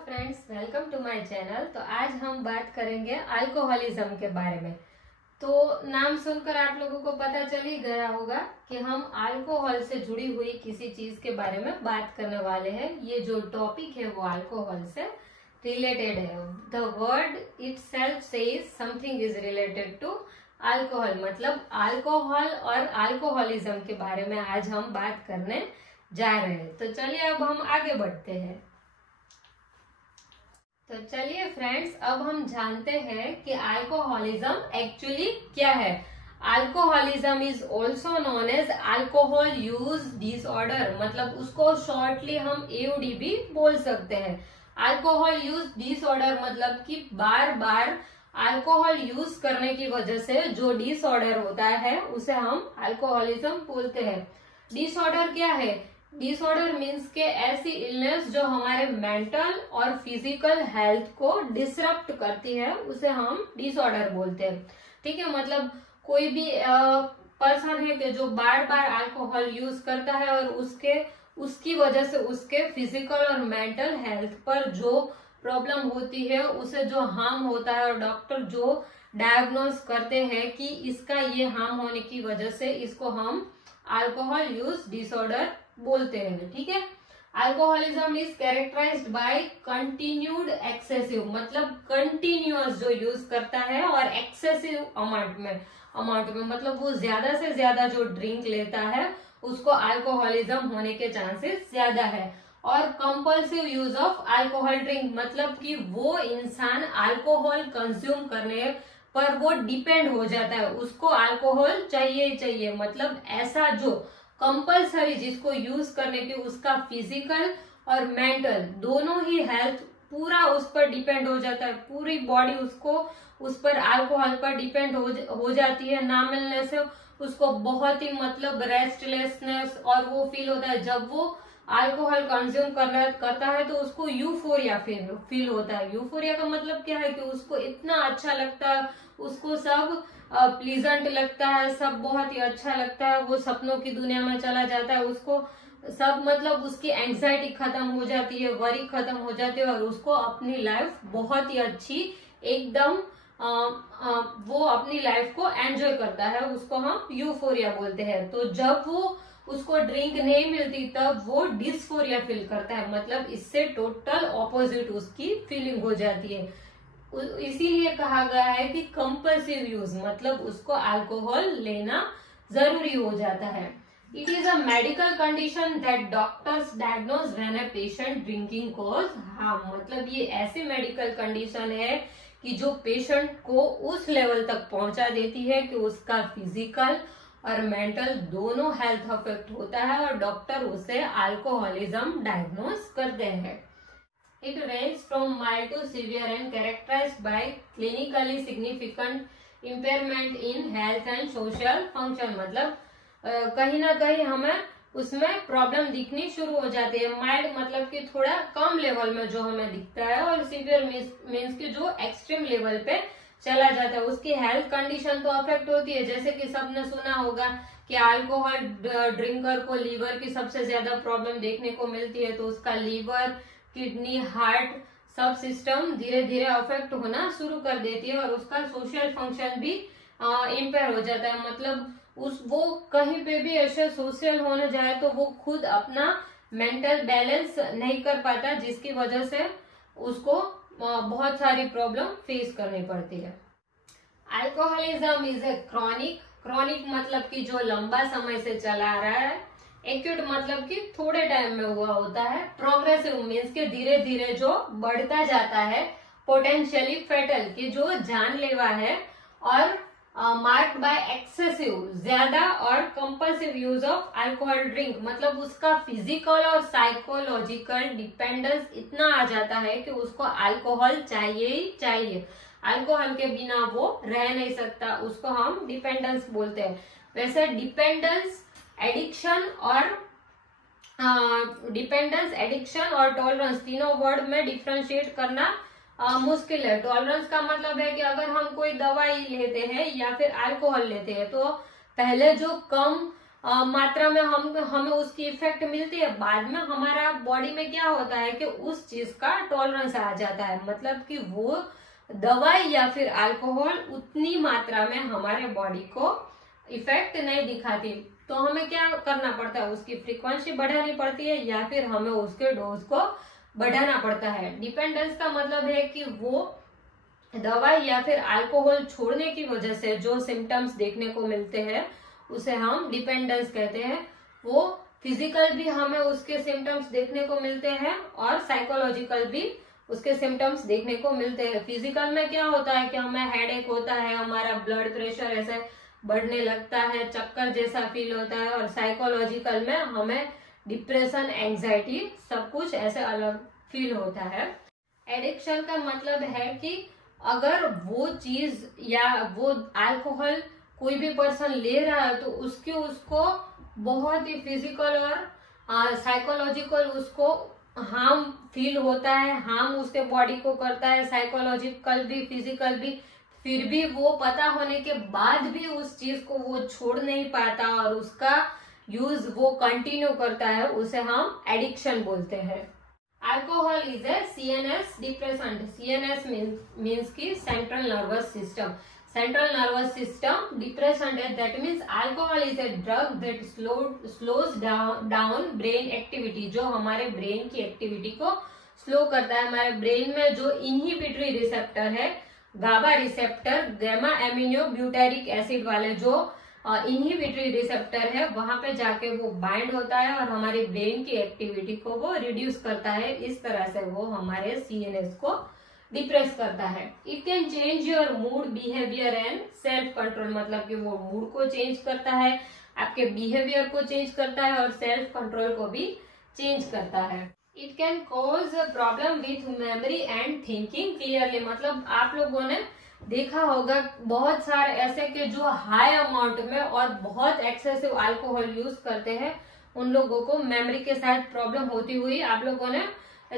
Friends, welcome to my channel. तो आज हम बात करेंगे अल्कोहलिज्म के बारे में। तो नाम सुनकर आप लोगों को पता चल ही गया होगा कि हम अल्कोहल से जुड़ी हुई किसी चीज के बारे में बात करने वाले हैं। ये जो टॉपिक है वो अल्कोहल से रिलेटेड है। The word itself says something is related to alcohol, मतलब अल्कोहल और अल्कोहलिज्म के बारे में आज हम बात करने जा रहे हैं। तो चलिए अब हम आगे बढ़ते हैं। तो चलिए फ्रेंड्स, अब हम जानते हैं कि अल्कोहलिज्म एक्चुअली क्या है। Alcoholism is also known as alcohol use disorder, मतलब उसको शॉर्टली हम AUD भी बोल सकते हैं। अल्कोहल यूज डिसऑर्डर मतलब कि बार बार अल्कोहल यूज करने की वजह से जो डिसऑर्डर होता है उसे हम अल्कोहलिज्म बोलते हैं। डिसऑर्डर क्या है? डिसऑर्डर मीन्स के ऐसी इलनेस जो हमारे मेंटल और फिजिकल हेल्थ को डिसरप्ट करती है, उसे हम डिसऑर्डर बोलते हैं। ठीक है, मतलब कोई भी पर्सन है कि जो बार बार अल्कोहल यूज करता है और उसकी वजह से उसके फिजिकल और मेंटल हेल्थ पर जो प्रॉब्लम होती है, उसे जो हार्म होता है और डॉक्टर जो डायग्नोज करते हैं कि इसका ये हार्म होने की वजह से इसको हम अल्कोहल यूज डिसऑर्डर बोलते हैं। ठीक है, alcoholism is characterized by continued excessive, मतलब कंटिन्यूअस जो यूज करता है, और एक्सेसिव अमाउंट में मतलब वो ज्यादा से ज्यादा जो ड्रिंक लेता है उसको अल्कोहलिज्म होने के चांसेस ज्यादा है। और compulsive use of alcohol drink, मतलब कि वो इंसान अल्कोहल कंज्यूम करने पर वो डिपेंड हो जाता है, उसको अल्कोहल चाहिए ही चाहिए। मतलब ऐसा जो कंपल्सरी जिसको यूज करने की उसका फिजिकल और मेंटल दोनों ही हेल्थ पूरा उस पर डिपेंड हो जाता है, पूरी बॉडी उस पर अल्कोहल पर डिपेंड हो जाती है। ना मिलने से उसको बहुत ही मतलब रेस्टलेसनेस और वो फील होता है। जब वो अल्कोहल कंज्यूम करता है तो उसको यूफोरिया फील होता है। यूफोरिया का मतलब क्या है कि उसको इतना अच्छा लगता है, उसको सब प्लीजेंट लगता है, सब बहुत ही अच्छा लगता है, वो सपनों की दुनिया में चला जाता है, उसको सब मतलब उसकी एंग्जाइटी खत्म हो जाती है, वरी खत्म हो जाती है और उसको अपनी लाइफ बहुत ही अच्छी एकदम वो अपनी लाइफ को एंजॉय करता है, उसको हम यूफोरिया बोलते हैं। तो जब वो उसको ड्रिंक नहीं मिलती तब वो डिस्फोरिया फील करता है, मतलब इससे टोटल ऑपोजिट उसकी फीलिंग हो जाती है। इसीलिए कहा गया है कि कंपल्सिव यूज, मतलब उसको अल्कोहल लेना जरूरी हो जाता है। It is a medical condition that doctors diagnose when a patient drinking cause harm, मतलब ये ऐसी मेडिकल कंडीशन है कि जो पेशेंट को उस लेवल तक पहुंचा देती है कि उसका फिजिकल और मेंटल दोनों हेल्थ अफेक्ट होता है और डॉक्टर उसे अल्कोहलिज्म डायग्नोज करते हैं। It ranges from mild to severe and characterized by clinically significant impairment in health and social function, मतलब कहीं ना कहीं हमें उसमें प्रॉब्लम दिखनी शुरू हो जाती है। माइल्ड मतलब कि थोड़ा कम लेवल में जो हमें दिखता है, और सीवियर मीन्स कि जो एक्सट्रीम लेवल पे चला जाता है, उसकी हेल्थ कंडीशन तो अफेक्ट होती है। जैसे कि सबने सुना होगा कि अल्कोहल ड्रिंकर को लीवर की सबसे ज्यादा प्रॉब्लम देखने को मिलती है, तो उसका लीवर, किडनी, हार्ट सब सिस्टम धीरे धीरे अफेक्ट होना शुरू कर देती है और उसका सोशल फंक्शन भी इम्पेयर हो जाता है। मतलब वो कहीं पे भी ऐसे सोशल होने जाए तो वो खुद अपना मेंटल बैलेंस नहीं कर पाता, जिसकी वजह से उसको बहुत सारी प्रॉब्लम फेस करनी पड़ती है। अल्कोहलिज्म इज ए क्रॉनिक मतलब कि जो लंबा समय से चला आ रहा है। एक्यूट मतलब कि थोड़े टाइम में हुआ होता है। प्रोग्रेसिव मीन्स के धीरे धीरे जो बढ़ता जाता है। पोटेंशियली फेटल कि जो जानलेवा है। और मार्क्ड बाय एक्सेसिव ज्यादा और compulsive use of alcohol drink, मतलब उसका फिजिकल और साइकोलॉजिकल डिपेंडेंस इतना आ जाता है कि उसको अल्कोहल चाहिए ही चाहिए। अल्कोहल के बिना वो रह नहीं सकता, उसको हम डिपेंडेंस बोलते हैं। वैसे डिपेंडेंस एडिक्शन और टॉलरेंस तीनों वर्ड में डिफ्रेंशिएट करना मुश्किल है। टॉलरेंस का मतलब है कि अगर हम कोई दवाई लेते हैं या फिर अल्कोहल लेते हैं तो पहले जो कम मात्रा में हमें उसकी इफेक्ट मिलती है, बाद में हमारा बॉडी में क्या होता है कि उस चीज का टॉलरेंस आ जाता है, मतलब कि वो दवाई या फिर अल्कोहल उतनी मात्रा में हमारे बॉडी को इफेक्ट नहीं दिखाती। तो हमें क्या करना पड़ता है, उसकी फ्रीक्वेंसी बढ़ानी पड़ती है या फिर हमें उसके डोज को बढ़ाना पड़ता है। डिपेंडेंस का मतलब है कि वो दवाई या फिर अल्कोहल छोड़ने की वजह से जो सिम्टम्स देखने को मिलते हैं उसे हम डिपेंडेंस कहते हैं। वो फिजिकल भी हमें उसके सिम्टम्स देखने को मिलते हैं और साइकोलॉजिकल भी उसके सिम्टम्स देखने को मिलते हैं। फिजिकल में क्या होता है कि हमें हेडेक होता है, हमारा ब्लड प्रेशर ऐसे बढ़ने लगता है, चक्कर जैसा फील होता है, और साइकोलॉजिकल में हमें डिप्रेशन, एंजाइटी सब कुछ ऐसे अलग फील होता है। एडिक्शन का मतलब है कि अगर वो चीज या वो अल्कोहल कोई भी पर्सन ले रहा है तो उसको बहुत ही फिजिकल और साइकोलॉजिकल उसको हार्म फील होता है, हार्म उसके बॉडी को करता है, साइकोलॉजिकल भी फिजिकल भी। फिर भी वो पता होने के बाद भी उस चीज को वो छोड़ नहीं पाता और उसका यूज वो कंटिन्यू करता है, उसे हम एडिक्शन बोलते हैं। Alcohol is a CNS depressant. CNS means की central nervous system. Central nervous system depressant है, that means alcohol is a drug that slows down brain activity, जो हमारे ब्रेन की एक्टिविटी को स्लो करता है। हमारे ब्रेन में जो इनहिबिटरी रिसेप्टर है, GABA receptor, gamma amino butyric acid वाले जो इनहिबिटरी रिसेप्टर है, वहां पे जाके वो बाइंड होता है और हमारी ब्रेन की एक्टिविटी को वो रिड्यूस करता है। इस तरह से वो हमारे सीएनएस को डिप्रेस करता है। It can change your mood, behaviour and self control, मतलब कि वो मूड को चेंज करता है, आपके बिहेवियर को चेंज करता है और सेल्फ कंट्रोल को भी चेंज करता है। It can cause problem with memory and thinking clearly, मतलब आप लोगों ने देखा होगा बहुत सारे ऐसे के जो हाई अमाउंट में और बहुत एक्सेसिव अल्कोहल यूज करते हैं, उन लोगों को मेमोरी के साथ प्रॉब्लम होती हुई आप लोगों ने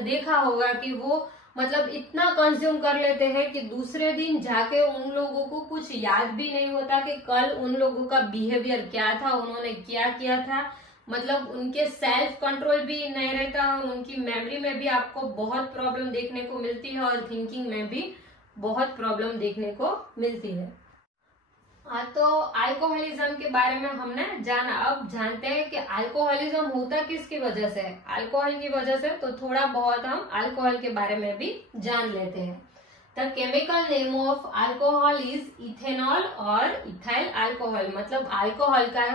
देखा होगा कि वो मतलब इतना कंज्यूम कर लेते हैं कि दूसरे दिन जाके उन लोगों को कुछ याद भी नहीं होता कि कल उन लोगों का बिहेवियर क्या था, उन्होंने क्या किया था, मतलब उनके सेल्फ कंट्रोल भी नहीं रहता, उनकी मेमोरी में भी आपको बहुत प्रॉब्लम देखने को मिलती है और थिंकिंग में भी बहुत प्रॉब्लम देखने को मिलती है। तो अल्कोहलिज्म के बारे में हमने जाना। अब जानते हैं कि अल्कोहलिज्म होता किसकी वजह से है, अल्कोहल की वजह से। तो थोड़ा बहुत हम अल्कोहल के बारे में भी जान लेते हैं। The chemical name of alcohol is ethanol और इथाइल अल्कोहल, मतलब अल्कोहल का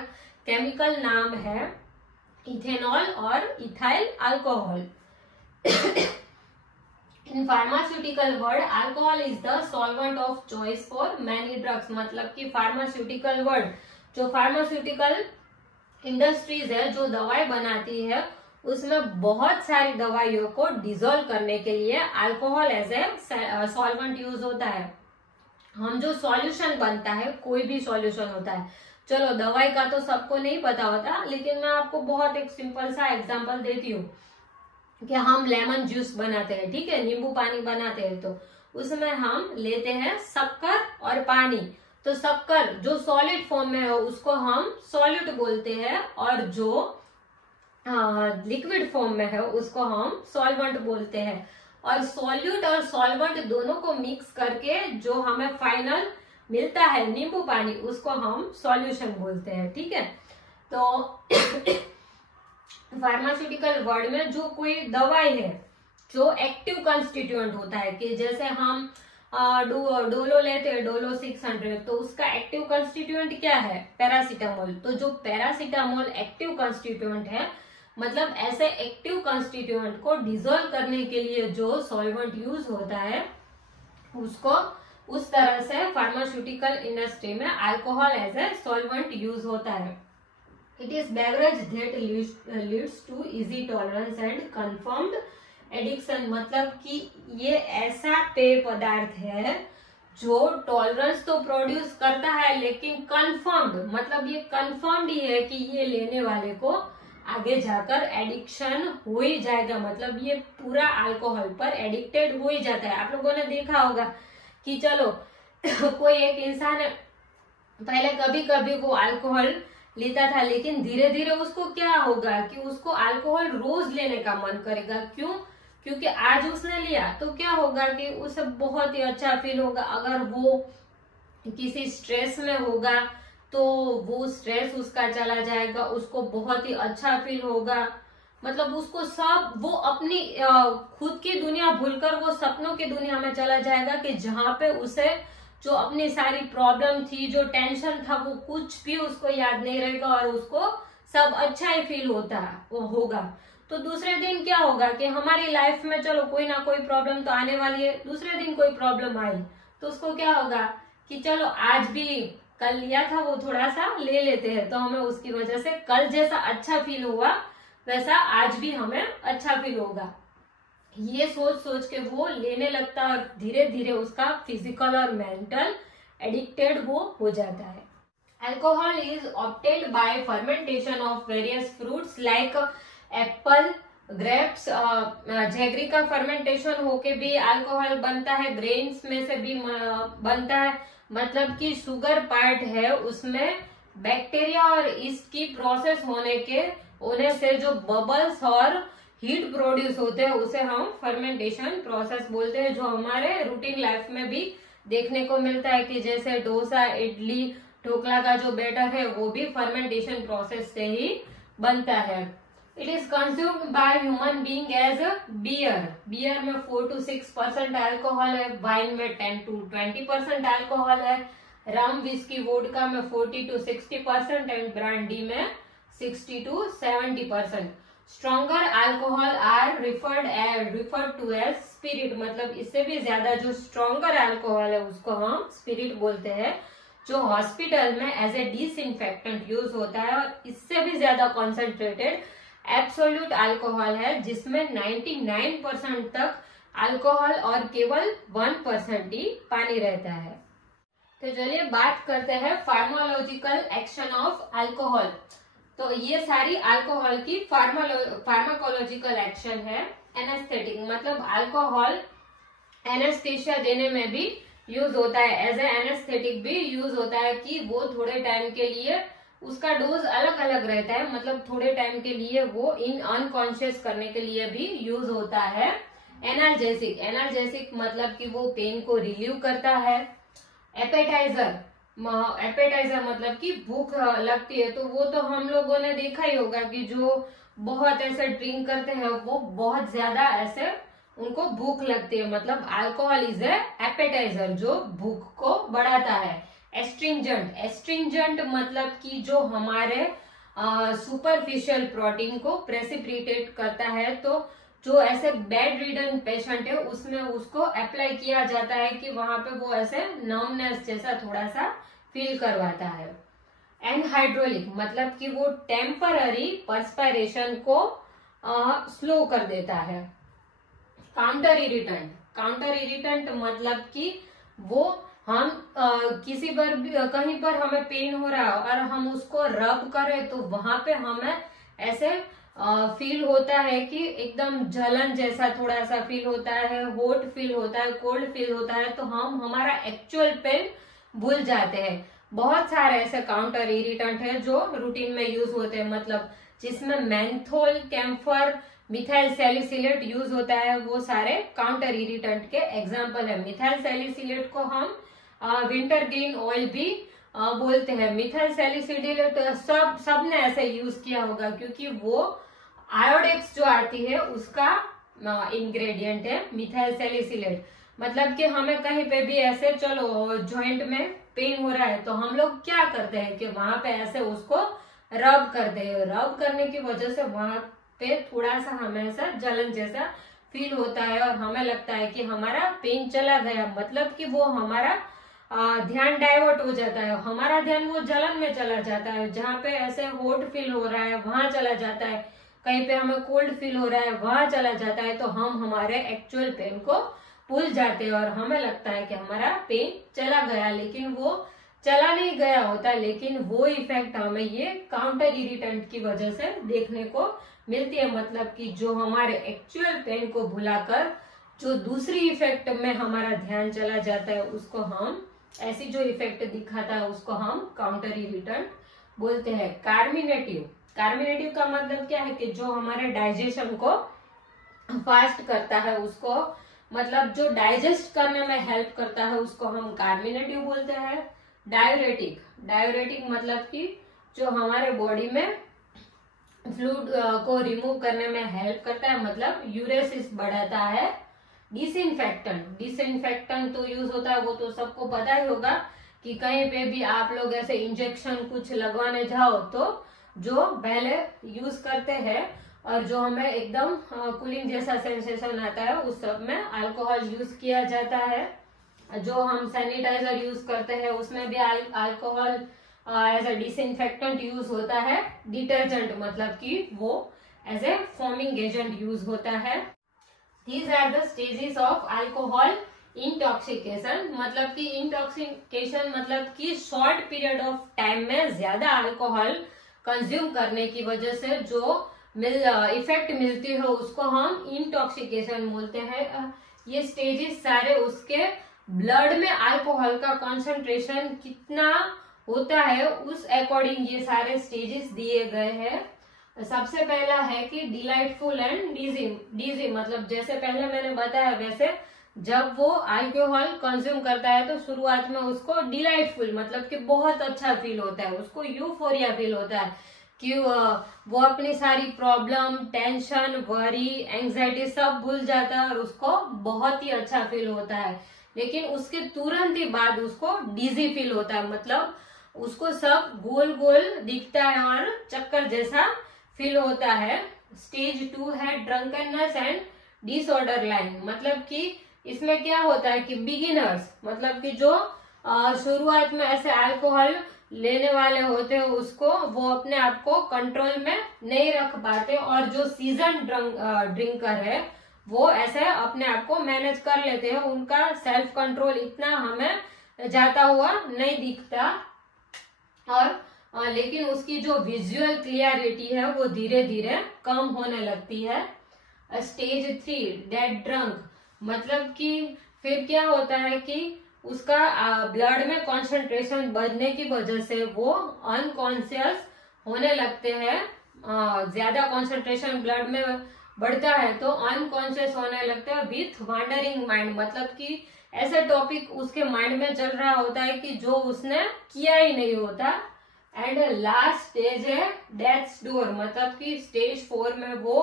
केमिकल नाम है इथेनॉल और ethyl alcohol. In pharmaceutical word, alcohol is the solvent of choice for many drugs, मतलब कि pharmaceutical word जो pharmaceutical industries है, जो दवाई बनाती है, उसमें बहुत सारी दवाइयों को डिजोल्व करने के लिए alcohol as a solvent use होता है। हम जो सॉल्यूशन बनता है, कोई भी सॉल्यूशन होता है, चलो दवाई का तो सबको नहीं पता होता, लेकिन मैं आपको बहुत एक सिंपल सा एग्जांपल देती हूँ कि हम लेमन जूस बनाते हैं, ठीक है, नींबू पानी बनाते हैं, तो उसमें हम लेते हैं शक्कर और पानी। तो शक्कर जो सॉलिड फॉर्म में है उसको हम सॉल्यूट बोलते हैं और जो लिक्विड फॉर्म में है उसको हम सॉल्वेंट बोलते हैं। और सॉल्यूट और सॉल्वेंट दोनों को मिक्स करके जो हमें फाइनल मिलता है नींबू पानी, उसको हम सॉल्यूशन बोलते हैं, ठीक है। तो फार्मास्यूटिकल वर्ड में जो कोई दवाई है जो एक्टिव कंस्टिट्यूएंट होता है, कि जैसे हम डोलो लेते हैं, डोलो 600, तो उसका एक्टिव कंस्टिट्यूएंट क्या है, पैरासीटामोल। तो जो पैरासीटामोल एक्टिव कंस्टिट्यूएंट है, मतलब ऐसे एक्टिव कंस्टिट्यूएंट को डिसॉल्व करने के लिए जो सॉल्वेंट यूज होता है, उसको उस तरह से फार्मास्यूटिकल इंडस्ट्री में alcohol as a solvent use होता है। It is beverage that leads to easy tolerance and confirmed addiction, मतलब कि ये ऐसा पेय पदार्थ है जो टॉलरेंस तो प्रोड्यूस करता है, लेकिन कंफर्म्ड, मतलब ये कंफर्म्ड ही है कि ये लेने वाले को आगे जाकर एडिक्शन हो ही जाएगा, मतलब ये पूरा अल्कोहल पर एडिक्टेड हो ही जाता है। आप लोगों ने देखा होगा कि चलो कोई एक इंसान पहले कभी कभी वो अल्कोहल लेता था, लेकिन धीरे धीरे उसको क्या होगा कि उसको अल्कोहल रोज लेने का मन करेगा। क्यों? क्योंकि आज उसने लिया तो क्या होगा कि उसे बहुत ही अच्छा फील होगा। अगर वो किसी स्ट्रेस में होगा तो वो स्ट्रेस उसका चला जाएगा, उसको बहुत ही अच्छा फील होगा। मतलब उसको सब वो अपनी खुद की दुनिया भूलकर वो सपनों की दुनिया में चला जाएगा कि जहां पे उसे जो अपनी सारी प्रॉब्लम थी, जो टेंशन था, वो कुछ भी उसको याद नहीं रहेगा और उसको सब अच्छा ही फील होगा। तो दूसरे दिन क्या होगा कि हमारी लाइफ में चलो कोई ना कोई प्रॉब्लम तो आने वाली है, दूसरे दिन कोई प्रॉब्लम आई तो उसको क्या होगा कि चलो आज भी कल लिया था वो थोड़ा सा ले लेते हैं, तो हमें उसकी वजह से कल जैसा अच्छा फील हुआ वैसा आज भी हमें अच्छा फील होगा। ये सोच सोच के वो लेने लगता है और धीरे धीरे उसका फिजिकल और मेंटल एडिक्टेड वो हो जाता है। Alcohol is obtained by fermentation of various fruits like Apple, grapes, jaggery का फर्मेंटेशन होके भी अल्कोहल बनता है, ग्रेन्स में से भी बनता है। मतलब कि शुगर पार्ट है उसमें बैक्टीरिया और इसकी प्रोसेस होने से जो बबल्स और हीट प्रोड्यूस होते हैं उसे हम फर्मेंटेशन प्रोसेस बोलते हैं, जो हमारे रूटीन लाइफ में भी देखने को मिलता है कि जैसे डोसा, इडली, ढोकला का जो बैटर है वो भी फर्मेंटेशन प्रोसेस से ही बनता है। It is consumed by human being as beer में 4 to 6% अल्कोहल है, वाइन में 10 to 20% अल्कोहल है, रम, विस्की, वोडका में 40 to 60% एंड ब्रांडी में 60 to 70%। Stronger alcohol are referred to as spirit, मतलब इससे भी ज्यादा जो स्ट्रॉन्गर अल्कोहल है उसको हम स्पिरिट बोलते हैं, जो हॉस्पिटल में एज ए डिसइंफेक्टेंट यूज होता है। और इससे भी ज्यादा कॉन्सेंट्रेटेड एब्सोल्यूट अल्कोहल है जिसमें 99% तक अल्कोहल और केवल 1% ही पानी रहता है। तो चलिए बात करते हैं फार्माकोलॉजिकल एक्शन ऑफ अल्कोहल। तो ये सारी अल्कोहल की फार्माकोलॉजिकल एक्शन है। एनेस्थेटिक मतलब अल्कोहल एनेस्थेशिया देने में भी यूज होता है, एज ए एनेस्थेटिक भी यूज होता है कि वो थोड़े टाइम के लिए उसका डोज अलग अलग रहता है, मतलब थोड़े टाइम के लिए वो इन अनकॉन्शियस करने के लिए भी यूज होता है। एनाल्जेसिक मतलब कि वो पेन को रिलीव करता है। एपेटाइजर मतलब कि भूख लगती है, तो वो तो हम लोगों ने देखा ही होगा कि जो बहुत ऐसे ड्रिंक करते हैं वो बहुत ज्यादा ऐसे उनको भूख लगती है, मतलब अल्कोहल इज ए एपेटाइजर जो भूख को बढ़ाता है। एस्ट्रिंजेंट मतलब कि जो हमारे सुपरफिशियल प्रोटीन को प्रेसिपिटेट करता है, तो जो ऐसे बेड रिडन पेशेंट है उसमें उसको अप्लाई किया जाता है कि वहां पे वो ऐसे नर्वनेस जैसा थोड़ा सा फील करवाता है। एंड हाइड्रोलिक मतलब कि वो टेम्पररी पर्सपायरेशन को स्लो कर देता है। काउंटर इरिटेंट मतलब कि वो हम किसी पर भी कहीं पर हमें पेन हो रहा है और हम उसको रब करें तो वहां पे हमें ऐसे फील होता है कि एकदम जलन जैसा थोड़ा सा फील होता है, हॉट फील होता है, कोल्ड फील होता है, तो हम हमारा एक्चुअल पेन भूल जाते हैं। बहुत सारे ऐसे काउंटर इरिटेंट है जो रूटीन में यूज होते हैं, मतलब जिसमें menthol, camphor, methyl salicylate use होता है, वो सारे काउंटर इरिटेंट के एग्जाम्पल है। मिथाइल सैलिसिलेट को हम विंटर ग्रीन ऑयल भी बोलते हैं। मिथाइल सैलिसिलेट सबने ऐसे यूज किया होगा क्योंकि वो आयोडेक्स जो आती है उसका इंग्रेडिएंट है मिथाइल सैलिसिलेट। मतलब कि हमें कहीं पे भी ऐसे चलो जॉइंट में पेन हो रहा है तो हम लोग क्या करते हैं कि वहां पे ऐसे उसको रब करते हैं। रब करने की वजह से वहां पे थोड़ा सा हमें ऐसा जलन जैसा फील होता है और हमें लगता है कि हमारा पेन चला गया, मतलब कि वो हमारा ध्यान डाइवर्ट हो जाता है, हमारा ध्यान वो जलन में चला जाता है। जहाँ पे ऐसे हॉट फील हो रहा है वहां चला जाता है, कहीं पे हमें कोल्ड फील हो रहा है वहां चला जाता है, तो हम हमारे एक्चुअल पेन को भूल जाते हैं और हमें लगता है कि हमारा पेन चला गया, लेकिन वो चला नहीं गया होता। लेकिन वो इफेक्ट हमें ये काउंटर इरिटेंट की वजह से देखने को मिलती है, मतलब कि जो हमारे एक्चुअल पेन को भुलाकर जो दूसरी इफेक्ट में हमारा ध्यान चला जाता है उसको हम ऐसी जो इफेक्ट दिखाता है उसको हम काउंटर इरिटेंट बोलते हैं कार्मिनेटिव। कार्मिनेटिव का मतलब क्या है कि जो हमारे डाइजेशन को फास्ट करता है, उसको मतलब जो डाइजेस्ट करने में हेल्प करता है उसको हम कार्मिनेटिव बोलते हैं। डायूरेटिक, डायूरेटिक मतलब कि जो हमारे बॉडी में फ्लूइड को रिमूव करने में हेल्प करता है, मतलब यूरेसिस बढ़ाता है। डिसइंफेक्टेंट, डिसइंफेक्टेंट तो यूज होता है, वो तो सबको पता ही होगा कि कहीं पे भी आप लोग ऐसे इंजेक्शन कुछ लगवाने जाओ तो जो पहले यूज करते हैं और जो हमें एकदम कूलिंग जैसा सेंसेशन आता है उस सब में अल्कोहल यूज किया जाता है। जो हम सैनिटाइजर यूज करते हैं उसमें भी alcohol as a disinfectant use होता है। डिटर्जेंट मतलब कि वो as a forming agent use होता है। These are the stages of alcohol intoxication, मतलब कि इंटॉक्सिकेशन मतलब कि शॉर्ट पीरियड ऑफ टाइम में ज्यादा अल्कोहल कंज्यूम करने की वजह से जो इफेक्ट मिलती है उसको हम इंटॉक्सिकेशन बोलते हैं। ये स्टेजेस सारे उसके ब्लड में अल्कोहल का कंसंट्रेशन कितना होता है उस अकॉर्डिंग ये सारे स्टेजेस दिए गए हैं। सबसे पहला है कि डिलाइटफुल एंड डीजी। डीजी मतलब जैसे पहले मैंने बताया वैसे जब वो अल्कोहल कंज्यूम करता है तो शुरुआत में उसको डिलाइटफुल मतलब कि बहुत अच्छा फील होता है, उसको यूफोरिया फील होता है कि वो अपनी सारी प्रॉब्लम, टेंशन, वरी, एंजाइटी सब भूल जाता है और उसको बहुत ही अच्छा फील होता है। लेकिन उसके तुरंत ही बाद उसको डीजी फील होता है, मतलब उसको सब गोल गोल दिखता है और चक्कर जैसा फील होता है। स्टेज 2 है ड्रंकननेस एंड डिसऑर्डर लाइन, मतलब कि इसमें क्या होता है कि बिगिनर्स मतलब कि जो शुरुआत में ऐसे अल्कोहल लेने वाले होते हैं उसको वो अपने आप को कंट्रोल में नहीं रख पाते और जो सीजन ड्रिंकर है वो ऐसे अपने आप को मैनेज कर लेते हैं, उनका सेल्फ कंट्रोल इतना हमें जाता हुआ नहीं दिखता और लेकिन उसकी जो विजुअल क्लियरिटी है वो धीरे धीरे कम होने लगती है। स्टेज 3 डेड ड्रंक, मतलब कि फिर क्या होता है कि उसका ब्लड में कंसंट्रेशन बढ़ने की वजह से वो अनकॉन्शियस होने लगते हैं। ज्यादा कंसंट्रेशन ब्लड में बढ़ता है तो अनकॉन्शियस होने लगते हैं विथ वांडरिंग माइंड, मतलब कि ऐसे टॉपिक उसके माइंड में चल रहा होता है कि जो उसने किया ही नहीं होता। एंड लास्ट स्टेज है डेथ्स डोर, मतलब कि स्टेज 4 में वो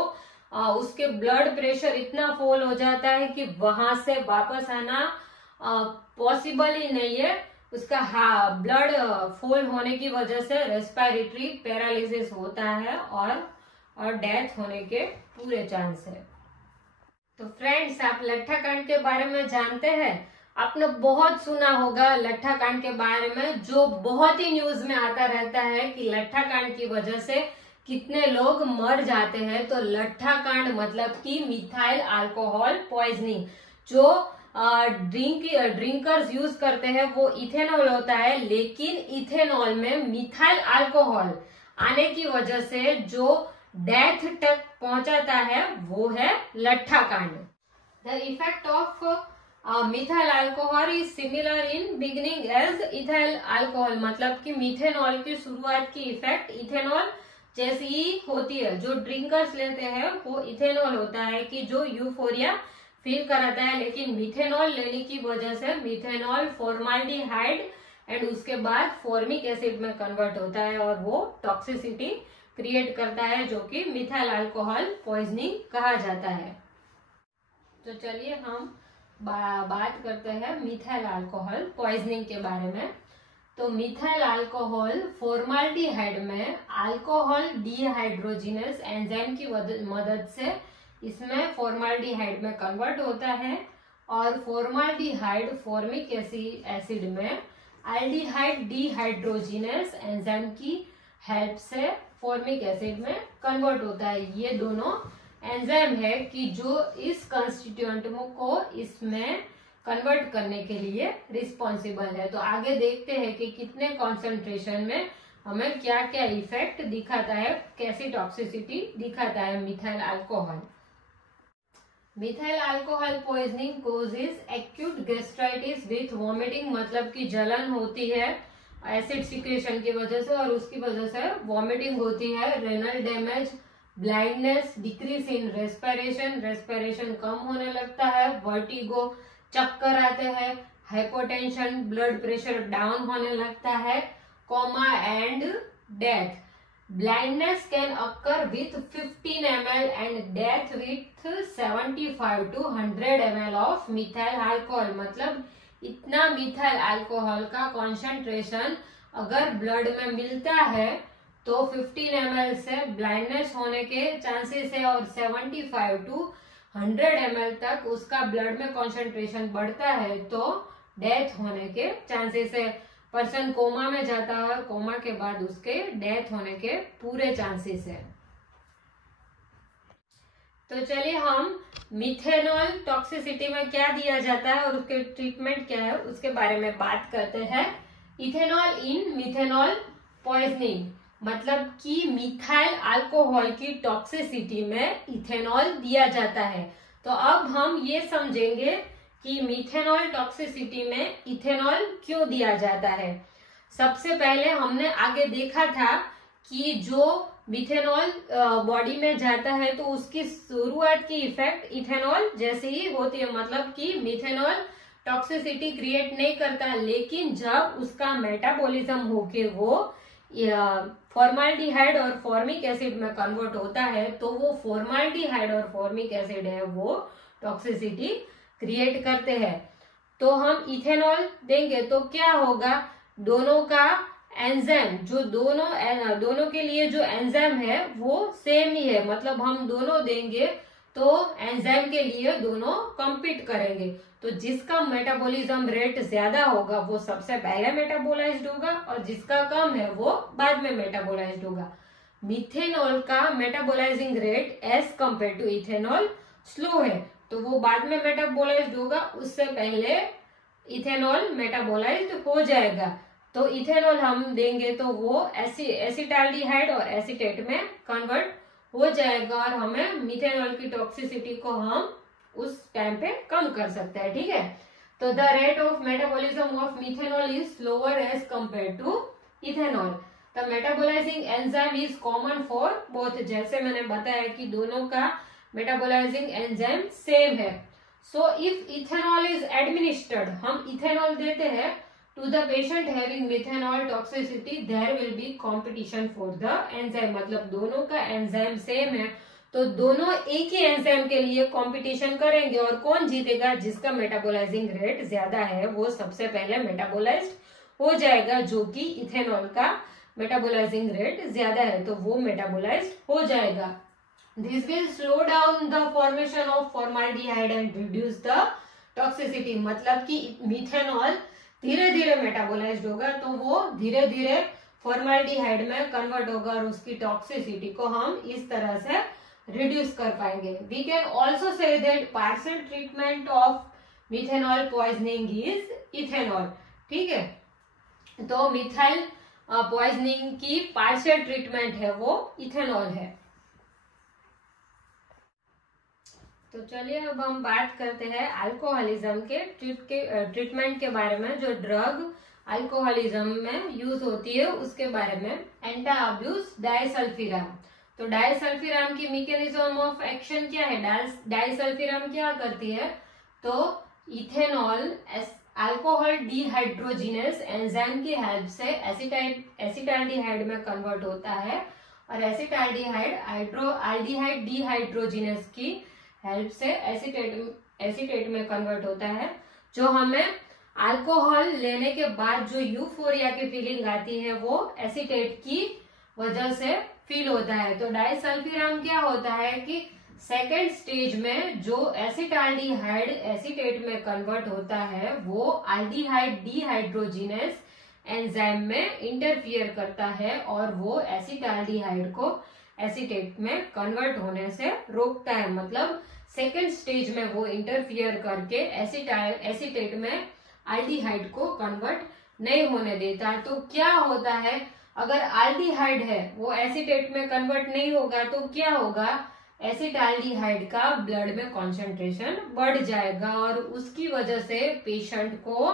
उसके ब्लड प्रेशर इतना फॉल हो जाता है कि वहां से वापस आना पॉसिबल ही नहीं है। उसका ब्लड फॉल होने की वजह से रेस्पिरेटरी पैरालिसिस होता है और डेथ होने के पूरे चांस है। तो फ्रेंड्स, आप लट्ठा कांड के बारे में जानते हैं? आपने बहुत सुना होगा लट्ठा कांड के बारे में, जो बहुत ही न्यूज में आता रहता है कि लट्ठा कांड की वजह से कितने लोग मर जाते हैं। तो लट्ठा कांड मतलब कि मिथाइल अल्कोहल पॉइजनिंग, जो ड्रिंकर्स यूज करते हैं वो इथेनॉल होता है, लेकिन इथेनॉल में मिथाइल अल्कोहल आने की वजह से जो डेथ तक पहुंचाता है वो है लट्ठा कांड। The effect of methyl alcohol is similar in beginning as ethyl alcohol, मतलब कि मिथेनॉल की शुरुआत की इफेक्ट इथेनॉल जैसी ही होती है। जो ड्रिंकर्स लेते हैं वो इथेनॉल होता है कि जो यूफोरिया फील कराता है, लेकिन मिथेनॉल लेने की वजह से मिथेनॉल फॉर्माल्डिहाइड एंड उसके बाद फॉर्मिक एसिड में कन्वर्ट होता है और वो टॉक्सिसिटी क्रिएट करता है, जो कि मिथाइल अल्कोहल पॉइजनिंग कहा जाता है। तो चलिए हम बात करते हैं मिथाइल अल्कोहल पॉइजनिंग के बारे में। तो मिथाइल अल्कोहल फॉर्माल्डिहाइड में अल्कोहल डीहाइड्रोजिनेस एंजाइम की मदद से इसमें फॉर्माल्डिहाइड में कन्वर्ट होता है और फॉर्माल्डिहाइड फॉर्मिक एसिड में एल्डिहाइड डीहाइड्रोजिनेस एंजाइम की हेल्प से फॉर्मिक एसिड में कन्वर्ट होता है। ये दोनों एंजाइम है कि जो इस कंस्टिट्यूएंट को इसमें कन्वर्ट करने के लिए रिस्पॉन्सिबल है। तो आगे देखते हैं कि कितने कॉन्सेंट्रेशन में हमें क्या क्या इफेक्ट दिखाता है, कैसी टॉक्सिसिटी दिखाता है methyl alcohol. Methyl alcohol poisoning causes acute gastritis with vomiting, मतलब कि जलन होती है एसिड सिक्रेशन की वजह से, और उसकी वजह से वॉमिटिंग होती है, renal damage, blindness, decrease in respiration, respiration कम होने लगता है, वर्टिगो, चक्कर आते हैं, हाइपोटेंशन, ब्लड प्रेशर डाउन होने लगता है, coma and death. Blindness can occur with 15 ml and death with 75 to 100 ml of methyl alcohol. मतलब इतना मिथाइल अल्कोहल का कॉन्सेंट्रेशन अगर ब्लड में मिलता है तो 15 ml से ब्लाइंडनेस होने के चांसेस है, और 75 to 100 ml तक उसका ब्लड में कॉन्सेंट्रेशन बढ़ता है तो डेथ होने के चांसेस है। पर्सन कोमा में जाता है और कोमा के बाद उसके डेथ होने के पूरे चांसेस है। तो चलिए हम मिथेनॉल टॉक्सिसिटी में क्या दिया जाता है और उसके ट्रीटमेंट क्या है उसके बारे में बात करते हैं। इथेनॉल इन मिथेनॉल पॉइजनिंग, मतलब कि मिथाइल अल्कोहल की टॉक्सिसिटी में इथेनॉल दिया जाता है। तो अब हम ये समझेंगे कि मिथेनॉल टॉक्सिसिटी में इथेनॉल क्यों दिया जाता है। सबसे पहले हमने आगे देखा था कि जो मिथेनॉल बॉडी में जाता है तो उसकी शुरुआत की इफेक्ट इथेनॉल जैसे ही होती है, मतलब कि मिथेनॉल टॉक्सिसिटी क्रिएट नहीं करता, लेकिन जब उसका मेटाबॉलिज्म होके वो फॉर्माल्डिहाइड और फॉर्मिक एसिड में कन्वर्ट होता है तो वो फॉर्माल्डिहाइड और फॉर्मिक एसिड है वो टॉक्सिसिटी क्रिएट करते हैं। तो हम इथेनॉल देंगे तो क्या होगा, दोनों का एंजाइम जो दोनों के लिए जो एंजाइम है वो सेम ही है, मतलब हम दोनों देंगे तो एंजाइम के लिए दोनों कम्पीट करेंगे। तो जिसका मेटाबॉलिज्म रेट ज्यादा होगा वो सबसे पहले मेटाबोलाइज्ड होगा और जिसका कम है वो बाद में मेटाबोलाइज्ड होगा। मिथेनॉल का metabolizing rate as compare to ethanol slow है, तो वो बाद में मेटाबोलाइज्ड होगा, उससे पहले इथेनॉल मेटाबोलाइज्ड हो जाएगा। तो इथेनॉल हम देंगे तो वो एसिटाल्डिहाइड और एसीटेट में कन्वर्ट हो जाएगा और हमें मिथेनॉल की टॉक्सिसिटी को हम उस टाइम पे कम कर सकते हैं। ठीक है, तो the rate of metabolism of methanol is slower as compare to ethanol. The metabolizing enzyme is common for both, जैसे मैंने बताया कि दोनों का मेटाबोलाइजिंग एंजाइम सेम है। So if ethanol is administered, हम इथेनॉल देते हैं to the patient having methanol toxicity, there will be competition for the enzyme, मतलब दोनों का एंजाइम सेम है तो दोनों एक ही एंजाइम के लिए कंपटीशन करेंगे और कौन जीतेगा, जिसका मेटाबोलाइजिंग रेट ज्यादा है वो सबसे पहले मेटाबोलाइज्ड हो जाएगा, जो कि इथेनॉल का मेटाबोलाइजिंग रेट ज्यादा है तो वो मेटाबोलाइज्ड हो जाएगा। This will slow down the formation of formaldehyde and reduce the toxicity, मतलब कि मिथेनॉल धीरे धीरे मेटाबोलाइज्ड होगा तो वो धीरे धीरे फॉर्माल्डिहाइड में कन्वर्ट होगा और उसकी टॉक्सिसिटी को हम इस तरह से रिड्यूस कर पाएंगे। We can also say that partial treatment of methanol poisoning is ethanol. ठीक है, तो मिथाइल पॉइजनिंग की पार्शियल ट्रीटमेंट है वो इथेनॉल है। तो चलिए अब हम बात करते हैं अल्कोहलिज्म के ट्रीटमेंट के बारे में, जो ड्रग अल्कोहलिज्म में यूज होती है उसके बारे में। एंटा अब्यूज डाइसल्फिराम, तो डाइसल्फिराम की मैकेनिज्म ऑफ एक्शन क्या है, डाइसल्फिराम क्या करती है, तो इथेनॉल अल्कोहल डिहाइड्रोजिनेस एंजाइम की हेल्प से एसिटाल्डिहाइड में कन्वर्ट होता है और एसिटाल्डिहाइड आल्डिहाइड डिहाइड्रोजिनेस की हेल्प से एसीटेट में कन्वर्ट होता है, जो हमें अल्कोहल लेने के बाद जो यूफोरिया की फीलिंग आती है वो एसीटेट की वजह से फील होता है। तो डाइसल्फिराम क्या होता है कि सेकेंड स्टेज में जो एसिटाल्डिहाइड एसीटेट में कन्वर्ट होता है वो आल्डिहाइड डिहाइड्रोजिनेस एंजाइम में इंटरफियर करता है और वो एसिटाल्डिहाइड को एसीटेट में कन्वर्ट होने से रोकता है, मतलब सेकेंड स्टेज में वो इंटरफियर करके एसीटेट में आल्डिहाइड को कन्वर्ट नहीं होने देता। तो क्या होता है, अगर आल्डिहाइड है वो एसीटेट में कन्वर्ट नहीं होगा तो क्या होगा, एसिटाल्डिहाइड का ब्लड में कॉन्सेंट्रेशन बढ़ जाएगा और उसकी वजह से पेशेंट को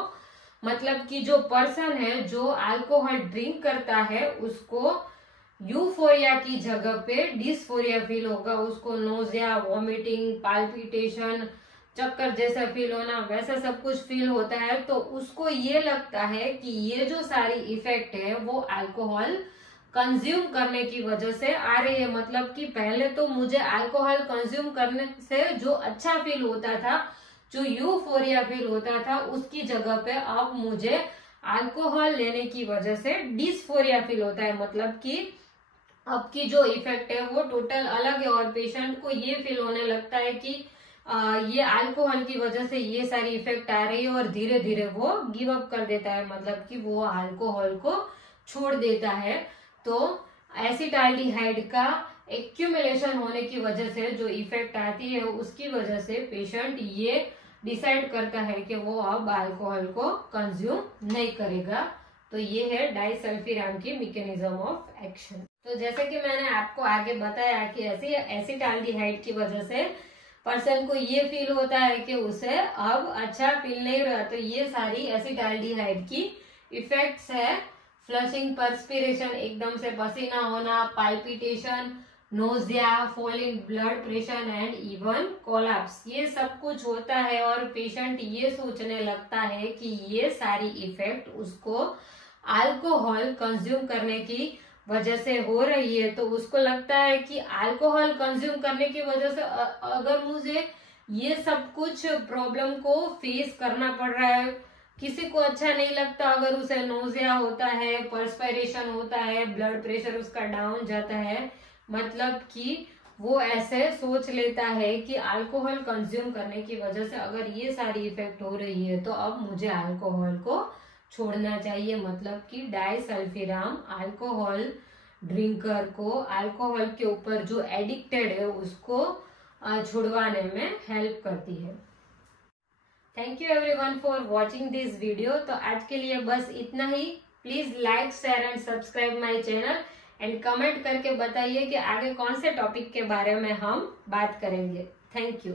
मतलब कि जो पर्सन है जो अल्कोहल ड्रिंक करता है उसको यूफोरिया की जगह पे डिस्फोरिया फील होगा, उसको नोजिया, वॉमिटिंग, पाल्पिटेशन, चक्कर जैसा फील होना, वैसा सब कुछ फील होता है। तो उसको ये लगता है कि ये जो सारी इफेक्ट है वो अल्कोहल कंज्यूम करने की वजह से आ रही है। मतलब कि पहले तो मुझे अल्कोहल कंज्यूम करने से जो अच्छा फील होता था, जो यूफोरिया फील होता था, उसकी जगह पे अब मुझे अल्कोहल लेने की वजह से डिस्फोरिया फील होता है। मतलब कि अब की जो इफेक्ट है वो टोटल अलग है और पेशेंट को ये फील होने लगता है कि ये अल्कोहल की वजह से ये सारी इफेक्ट आ रही है और धीरे धीरे वो गिव अप कर देता है, मतलब कि वो अल्कोहल को छोड़ देता है। तो एसिटाल्डिहाइड का एक्यूमुलेशन होने की वजह से जो इफेक्ट आती है उसकी वजह से पेशेंट ये डिसाइड करता है कि वो अब अल्कोहल को कंज्यूम नहीं करेगा। तो ये है डाइसल्फिराम की मैकेनिज्म ऑफ एक्शन। तो जैसे कि मैंने आपको आगे बताया कि ऐसी एसिटाल्डिहाइड की वजह से पर्सन को ये फील होता है कि उसे अब अच्छा फील नहीं रहा। तो ये सारी एसिटाल्डिहाइड की इफेक्ट्स है। फ्लशिंग, पर्सपिरेशन, एकदम से पसीना होना, palpitation, nausea, falling blood pressure and even collapse, ये सब कुछ होता है और पेशेंट ये सोचने लगता है कि ये सारी इफेक्ट उसको अल्कोहल कंज्यूम करने की वजह से हो रही है। तो उसको लगता है कि अल्कोहल कंज्यूम करने की वजह से अगर मुझे ये सब कुछ प्रॉब्लम को फेस करना पड़ रहा है, किसी को अच्छा नहीं लगता अगर उसे नोजिया होता है, पर्सपिरेशन होता है, ब्लड प्रेशर उसका डाउन जाता है, मतलब कि वो ऐसे सोच लेता है कि अल्कोहल कंज्यूम करने की वजह से अगर ये सारी इफेक्ट हो रही है तो अब मुझे अल्कोहल को छोड़ना चाहिए। मतलब कि डाइसल्फिराम अल्कोहल ड्रिंकर को, अल्कोहल के ऊपर जो एडिक्टेड है उसको छुड़वाने में हेल्प करती है। Thank you everyone for watching this video. तो आज के लिए बस इतना ही। Please like, share and subscribe my channel and comment करके बताइए कि आगे कौन से टॉपिक के बारे में हम बात करेंगे। Thank you.